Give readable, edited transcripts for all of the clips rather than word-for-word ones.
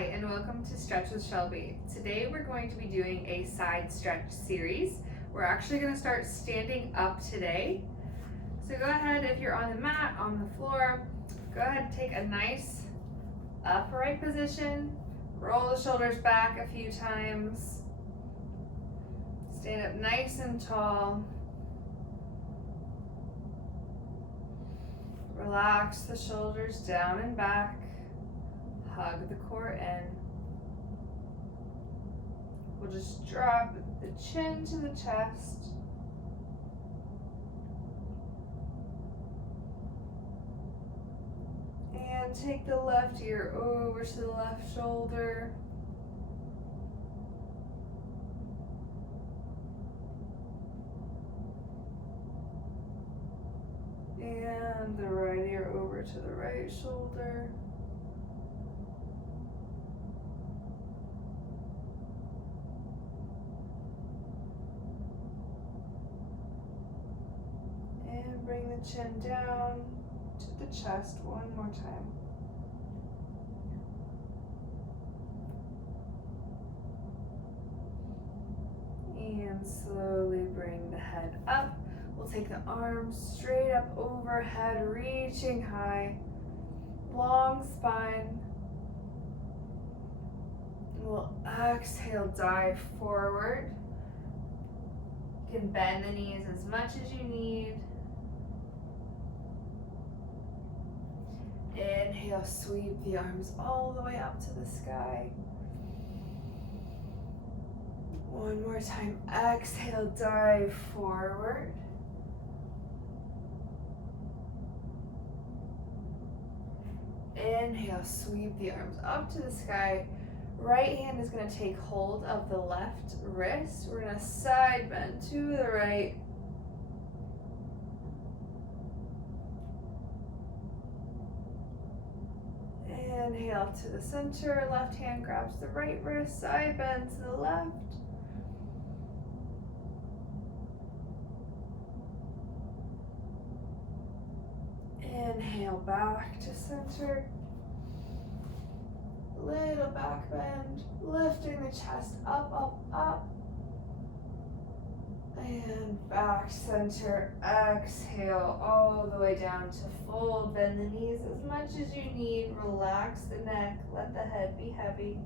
Hi, and welcome to Stretch with Shelby. Today we're going to be doing a side stretch series. We're actually going to start standing up today. So go ahead, if you're on the mat, on the floor, go ahead and take a nice upright position. Roll the shoulders back a few times. Stand up nice and tall. Relax the shoulders down and back. Hug the core in. We'll just drop the chin to the chest. And take the left ear over to the left shoulder. And the right ear over to the right shoulder. And bring the chin down to the chest one more time. And slowly bring the head up. We'll take the arms straight up overhead, reaching high. Long spine. We'll exhale, dive forward. You can bend the knees as much as you need. Inhale, sweep the arms all the way up to the sky. One more time, exhale, dive forward. Inhale, sweep the arms up to the sky. Right hand is going to take hold of the left wrist. We're going to side bend to the right. Inhale to the center. Left hand grabs the right wrist. Side bend to the left. Inhale back to center. Little back bend, lifting the chest up, up, up. And back center, exhale all the way down to full. Bend the knees as much as you need. Relax the neck, let the head be heavy.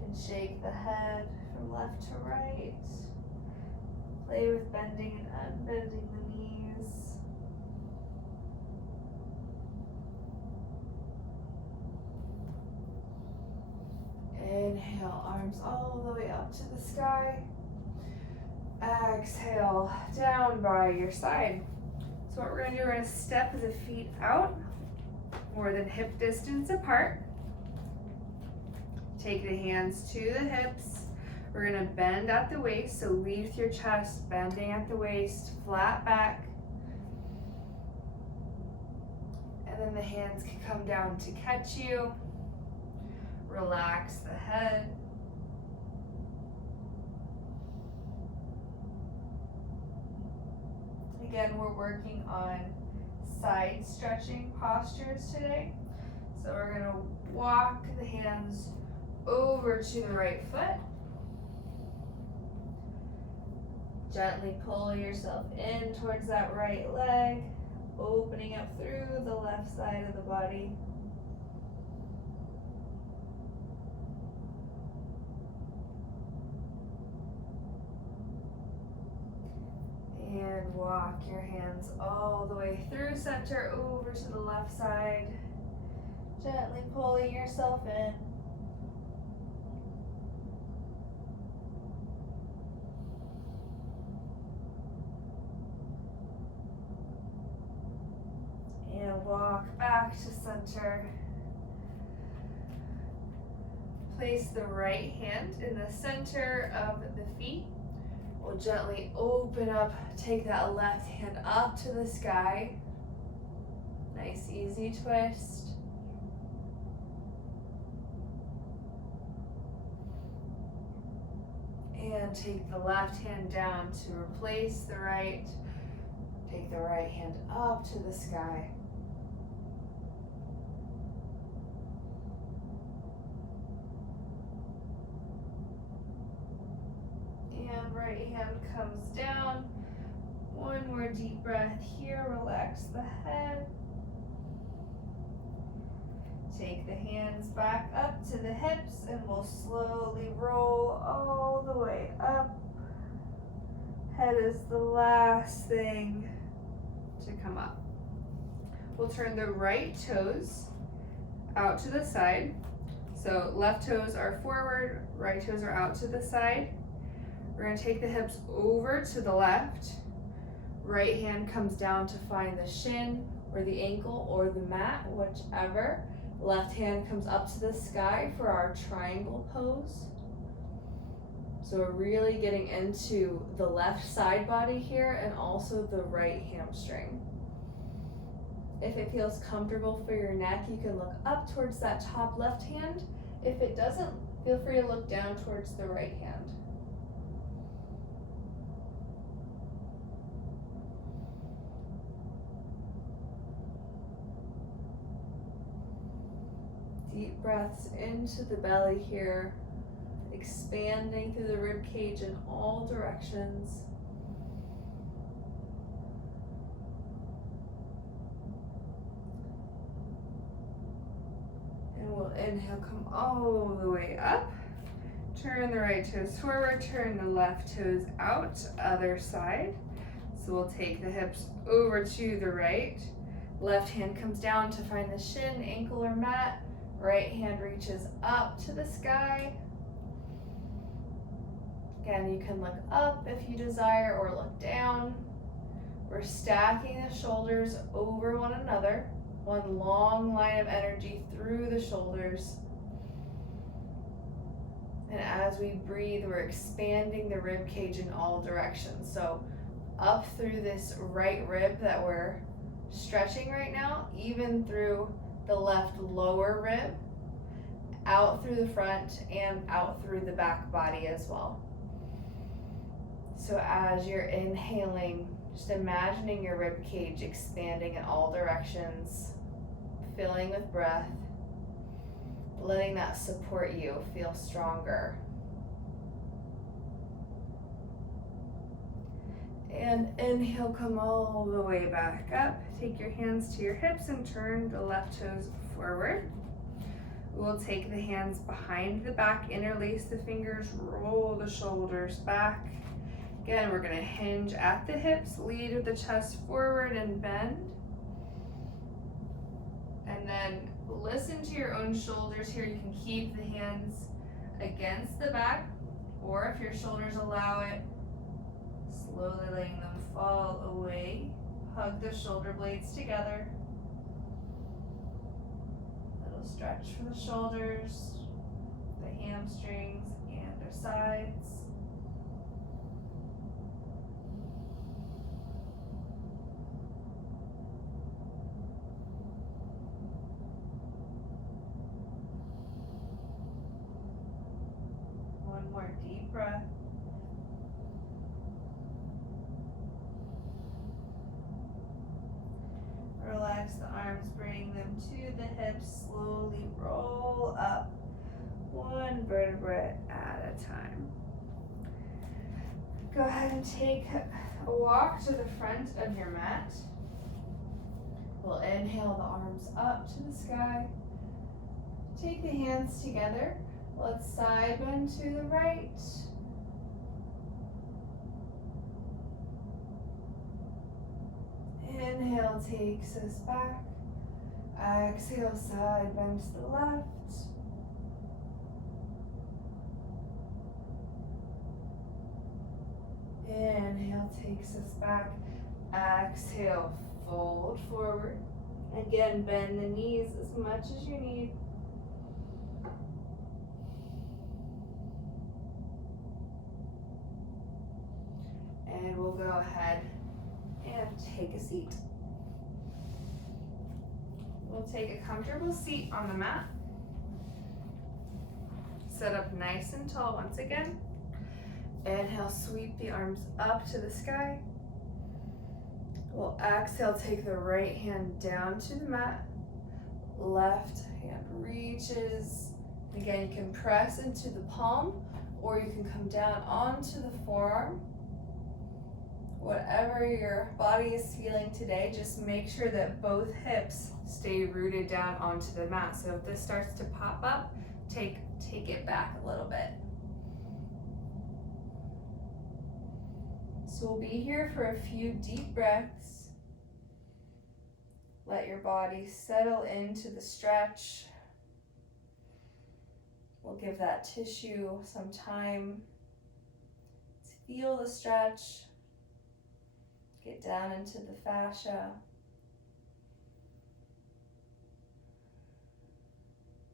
You can shake the head from left to right. Play with bending and unbending the knees. Inhale, arms all the way up to the sky. Exhale, down by your side. So what we're going to do, we're going to step the feet out more than hip distance apart. Take the hands to the hips. We're going to bend at the waist, so lead with your chest, bending at the waist, flat back. And then the hands can come down to catch you. Relax the head. Again, we're working on side stretching postures today. So we're going to walk the hands over to the right foot. Gently pull yourself in towards that right leg, opening up through the left side of the body. And walk your hands all the way through center over to the left side. Gently pulling yourself in. And walk back to center. Place the right hand in the center of the feet. We'll gently open up, take that left hand up to the sky. Nice easy twist. And take the left hand down to replace the right. Take the right hand up to the sky. And right hand comes down. One more deep breath here, relax the head. Take the hands back up to the hips and we'll slowly roll all the way up. Head is the last thing to come up. We'll turn the right toes out to the side. So left toes are forward, right toes are out to the side. We're going to take the hips over to the left. Right hand comes down to find the shin or the ankle or the mat, whichever. Left hand comes up to the sky for our triangle pose. So we're really getting into the left side body here and also the right hamstring. If it feels comfortable for your neck, you can look up towards that top left hand. If it doesn't, feel free to look down towards the right hand. Deep breaths into the belly here, expanding through the rib cage in all directions. And we'll inhale, come all the way up. Turn the right toes forward, turn the left toes out, other side. So we'll take the hips over to the right. Left hand comes down to find the shin, ankle, or mat. Right hand reaches up to the sky. Again, you can look up if you desire or look down. We're stacking the shoulders over one another. One long line of energy through the shoulders. And as we breathe, we're expanding the rib cage in all directions. So up through this right rib that we're stretching right now, even through the left lower rib, out through the front and out through the back body as well. So as you're inhaling, just imagining your rib cage expanding in all directions, filling with breath, letting that support you feel stronger. And inhale, come all the way back up. Take your hands to your hips and turn the left toes forward. We'll take the hands behind the back, interlace the fingers, roll the shoulders back. Again, we're going to hinge at the hips, lead with the chest forward and bend. And then listen to your own shoulders here. You can keep the hands against the back, or if your shoulders allow it, slowly letting them fall away. Hug the shoulder blades together. Little stretch for the shoulders, the hamstrings, and their sides. One more deep breath. Relax the arms, bring them to the hips, slowly roll up, one vertebrae at a time. Go ahead and take a walk to the front of your mat. We'll inhale the arms up to the sky. Take the hands together. Let's side bend to the right. Inhale takes us back. Exhale, side bend to the left. Inhale takes us back. Exhale, fold forward. Again, bend the knees as much as you need. And we'll go ahead and take a seat. We'll take a comfortable seat on the mat. Sit up nice and tall once again. Inhale, sweep the arms up to the sky. We'll exhale, take the right hand down to the mat. Left hand reaches. Again, you can press into the palm or you can come down onto the forearm. Whatever your body is feeling today, just make sure that both hips stay rooted down onto the mat. So if this starts to pop up, take it back a little bit. So we'll be here for a few deep breaths. Let your body settle into the stretch. We'll give that tissue some time to feel the stretch. Get down into the fascia.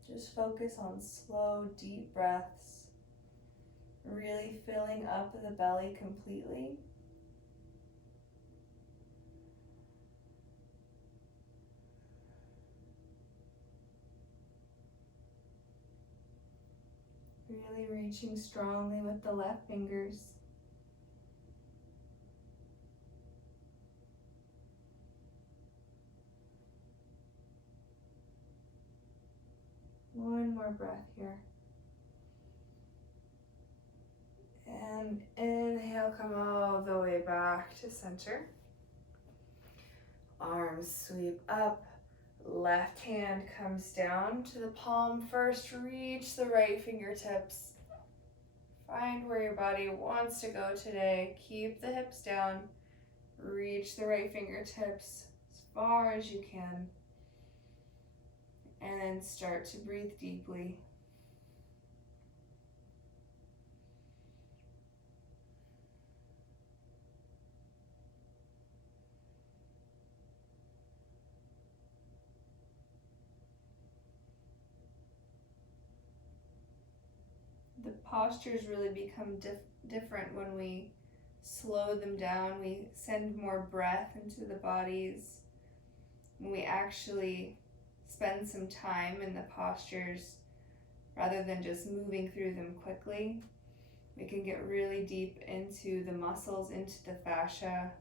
Just focus on slow, deep breaths, really filling up the belly completely. Really reaching strongly with the left fingers. One more breath here. And inhale, come all the way back to center. Arms sweep up. Left hand comes down to the palm first. Reach the right fingertips. Find where your body wants to go today. Keep the hips down. Reach the right fingertips as far as you can. And then start to breathe deeply. The postures really become different when we slow them down. We send more breath into the bodies. When we actually spend some time in the postures rather than just moving through them quickly, we can get really deep into the muscles, into the fascia,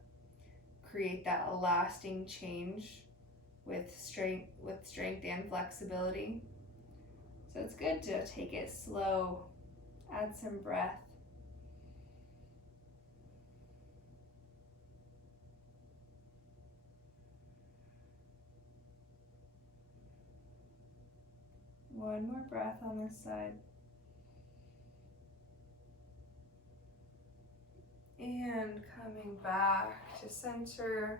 create that lasting change with strength and flexibility. So it's good to take it slow. Add some breath. One more breath on this side. And coming back to center,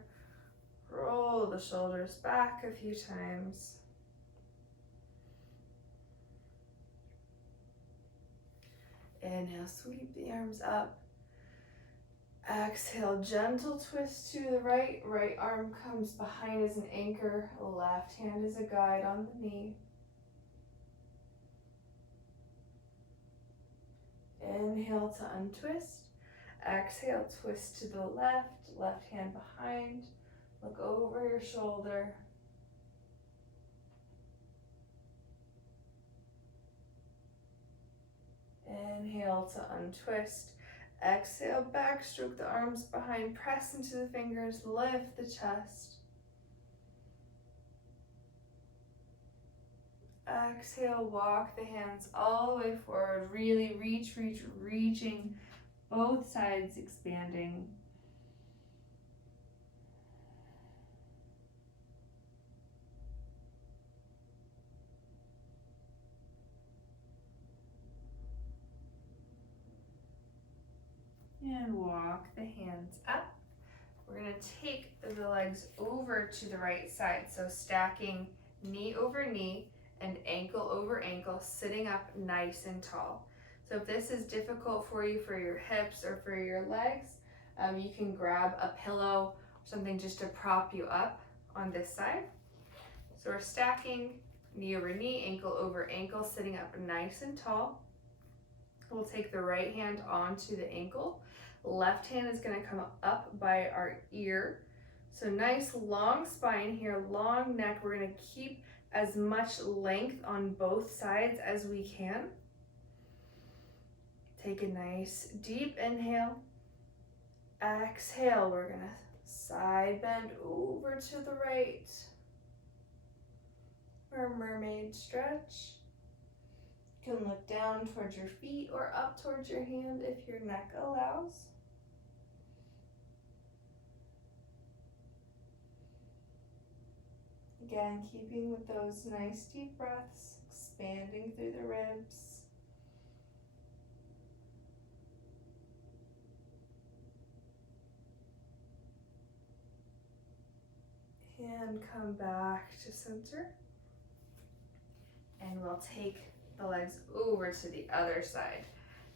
roll the shoulders back a few times. Inhale, sweep the arms up. Exhale, gentle twist to the right. Right arm comes behind as an anchor. Left hand is a guide on the knee. Inhale to untwist. Exhale, twist to the left. Left hand behind. Look over your shoulder. Inhale to untwist. Exhale, backstroke the arms behind, press into the fingers, lift the chest. Exhale, walk the hands all the way forward. Really reaching both sides, expanding. And walk the hands up. We're going to take the legs over to the right side. So stacking knee over knee and ankle over ankle, sitting up nice and tall. So if this is difficult for you for your hips or for your legs, you can grab a pillow or something just to prop you up on this side. So we're stacking knee over knee, ankle over ankle, sitting up nice and tall. We'll take the right hand onto the ankle. Left hand is going to come up by our ear. So nice long spine here, long neck. We're going to keep as much length on both sides as we can. Take a nice deep inhale. Exhale, we're gonna side bend over to the right. Or mermaid stretch. You can look down towards your feet or up towards your hand if your neck allows. Again, keeping with those nice deep breaths, expanding through the ribs. And come back to center. And we'll take the legs over to the other side.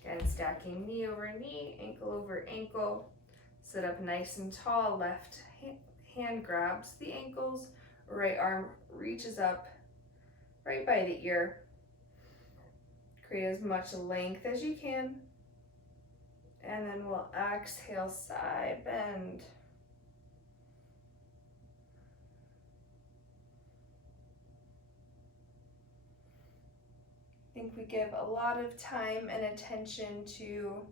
Again, stacking knee over knee, ankle over ankle. Sit up nice and tall. Left hand grabs the ankles. Right arm reaches up right by the ear. Create as much length as you can. And then we'll exhale, side bend. I think we give a lot of time and attention to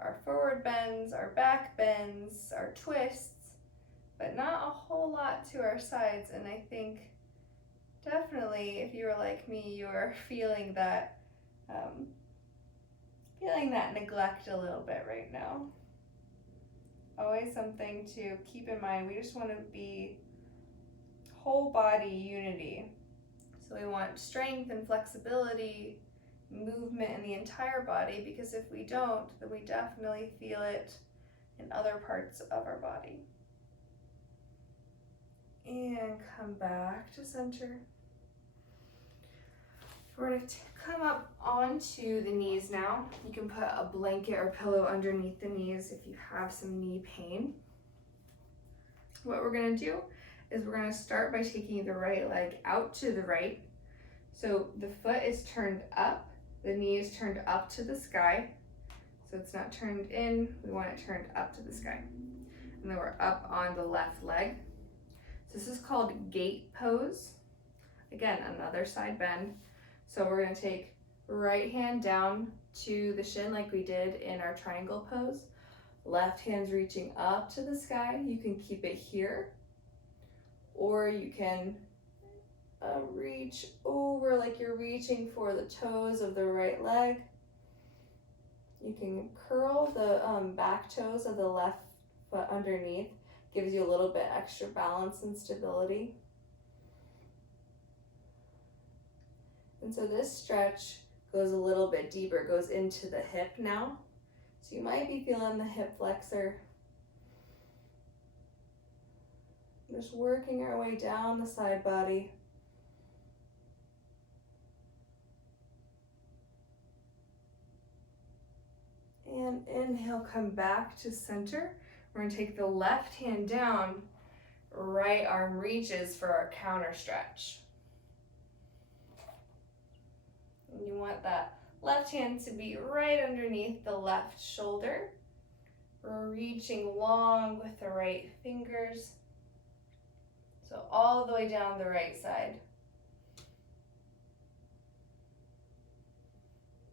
our forward bends, our back bends, our twists, but not a whole lot to our sides. And I think definitely if you're like me, you're feeling that neglect a little bit right now. Always something to keep in mind. We just want to be whole body unity. So we want strength and flexibility, movement in the entire body, because if we don't, then we definitely feel it in other parts of our body. And come back to center. We're going to come up onto the knees now. You can put a blanket or pillow underneath the knees if you have some knee pain. What we're going to do is we're going to start by taking the right leg out to the right. So the foot is turned up, the knee is turned up to the sky. So it's not turned in, we want it turned up to the sky. And then we're up on the left leg. So this is called gate pose. Again, another side bend. So we're going to take right hand down to the shin like we did in our triangle pose. Left hand's reaching up to the sky. You can keep it here, or you can reach over like you're reaching for the toes of the right leg. You can curl the back toes of the left foot underneath. Gives you a little bit extra balance and stability. And so this stretch goes a little bit deeper, goes into the hip now. So you might be feeling the hip flexor. Just working our way down the side body. And inhale, come back to center. We're going to take the left hand down, right arm reaches for our counter stretch. And you want that left hand to be right underneath the left shoulder. We're reaching long with the right fingers. So all the way down the right side.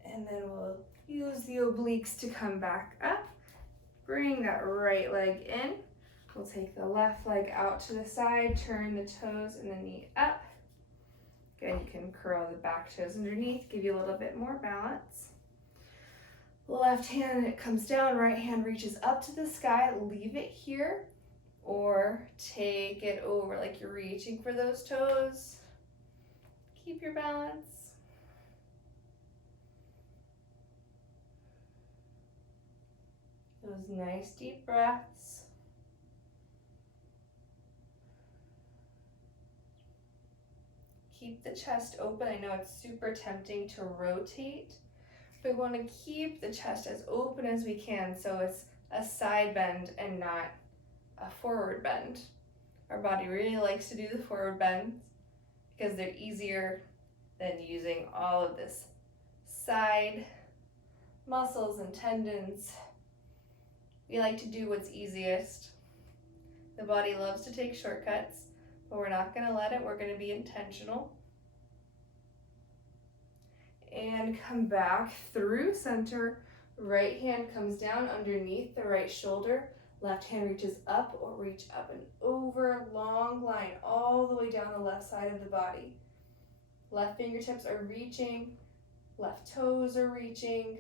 And then we'll use the obliques to come back up. Bring that right leg in. We'll take the left leg out to the side, turn the toes and the knee up. Again, you can curl the back toes underneath, give you a little bit more balance. Left hand, it comes down, right hand reaches up to the sky, leave it here, or take it over like you're reaching for those toes. Keep your balance. Those nice deep breaths. Keep the chest open. I know it's super tempting to rotate, but we want to keep the chest as open as we can so it's a side bend and not a forward bend. Our body really likes to do the forward bends because they're easier than using all of this side muscles and tendons. We like to do what's easiest. The body loves to take shortcuts, but we're not going to let it. We're going to be intentional. And come back through center. Right hand comes down underneath the right shoulder. Left hand reaches up or reach up and over, long line all the way down the left side of the body. Left fingertips are reaching, left toes are reaching,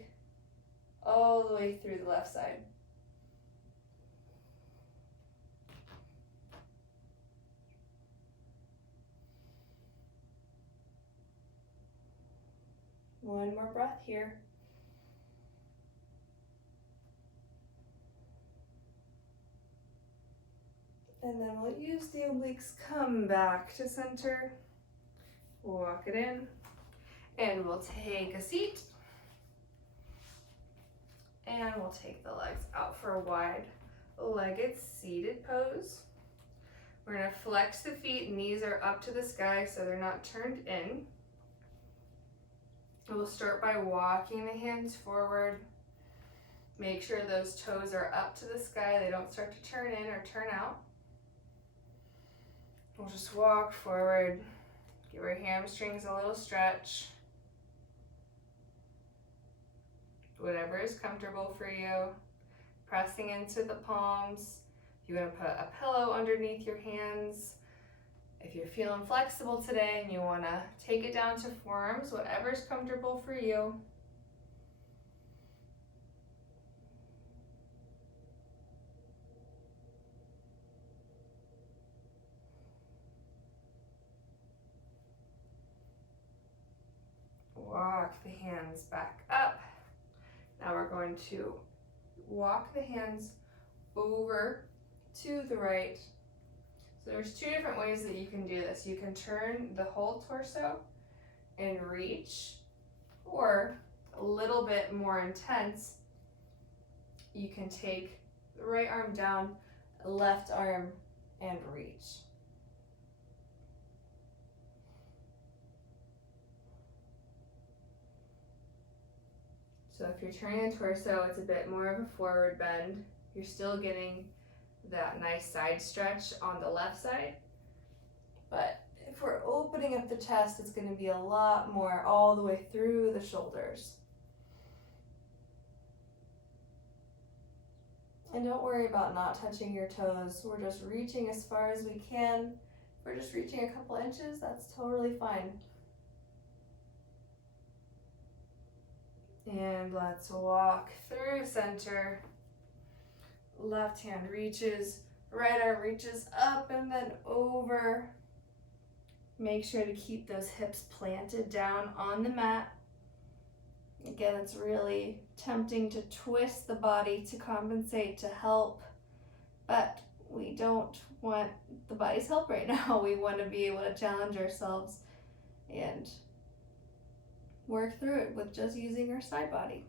all the way through the left side. One more breath here. And then we'll use the obliques, come back to center, walk it in, and we'll take a seat. And we'll take the legs out for a wide-legged seated pose. We're gonna flex the feet, knees are up to the sky so they're not turned in. We'll start by walking the hands forward. Make sure those toes are up to the sky, they don't start to turn in or turn out. We'll just walk forward, give our hamstrings a little stretch. Whatever is comfortable for you. Pressing into the palms. You're gonna put a pillow underneath your hands. If you're feeling flexible today and you wanna take it down to forearms, whatever is comfortable for you. Walk the hands back up. Now we're going to walk the hands over to the right. So there's two different ways that you can do this. You can turn the whole torso and reach, or a little bit more intense, you can take the right arm down, left arm, and reach. So if you're turning the torso, it's a bit more of a forward bend. You're still getting that nice side stretch on the left side. But if we're opening up the chest, it's going to be a lot more all the way through the shoulders. And don't worry about not touching your toes. We're just reaching as far as we can. If we're just reaching a couple inches, that's totally fine. And let's walk through center. Left hand reaches, right arm reaches up and then over. Make sure to keep those hips planted down on the mat. Again, it's really tempting to twist the body to compensate, to help, but we don't want the body's help right now. We want to be able to challenge ourselves and work through it with just using our side body.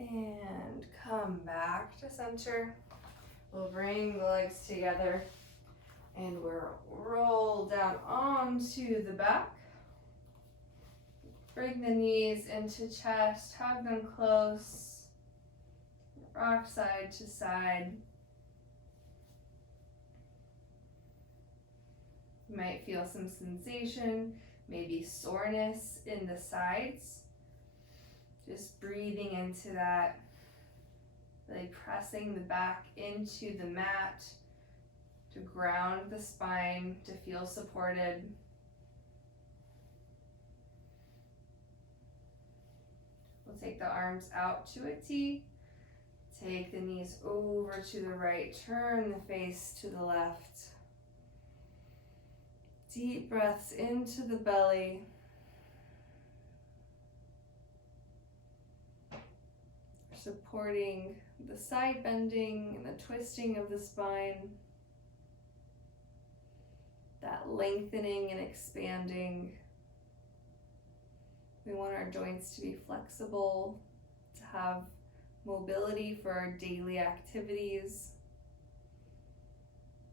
And come back to center. We'll bring the legs together and we'll roll down onto the back. Bring the knees into chest, hug them close. Rock side to side. You might feel some sensation, maybe soreness in the sides. Just breathing into that, really pressing the back into the mat to ground the spine, to feel supported. We'll take the arms out to a T. Take the knees over to the right, turn the face to the left. Deep breaths into the belly. Supporting the side bending and the twisting of the spine. That lengthening and expanding. We want our joints to be flexible, to have mobility for our daily activities,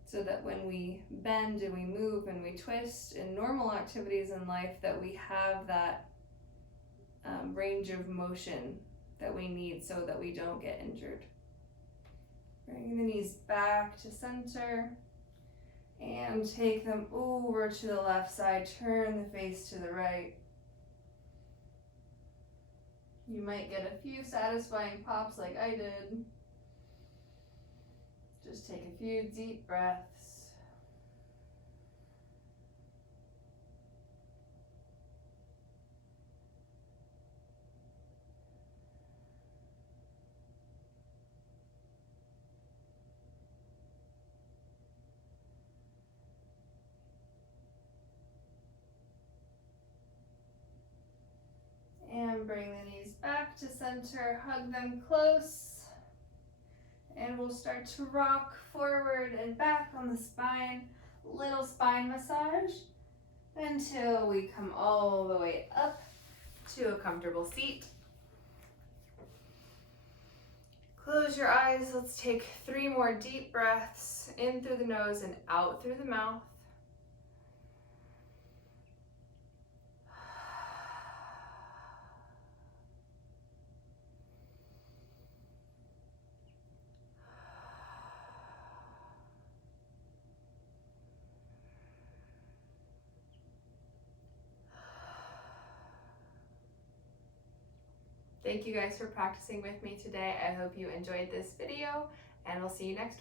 so that when we bend and we move and we twist in normal activities in life, that we have that range of motion that we need so that we don't get injured. Bring the knees back to center and take them over to the left side. Turn the face to the right. You might get a few satisfying pops like I did. Just take a few deep breaths. And bring the knees back to center, hug them close. And we'll start to rock forward and back on the spine. Little spine massage until we come all the way up to a comfortable seat. Close your eyes. Let's take 3 more deep breaths in through the nose and out through the mouth. Thank you guys for practicing with me today. I hope you enjoyed this video, and we'll see you next week.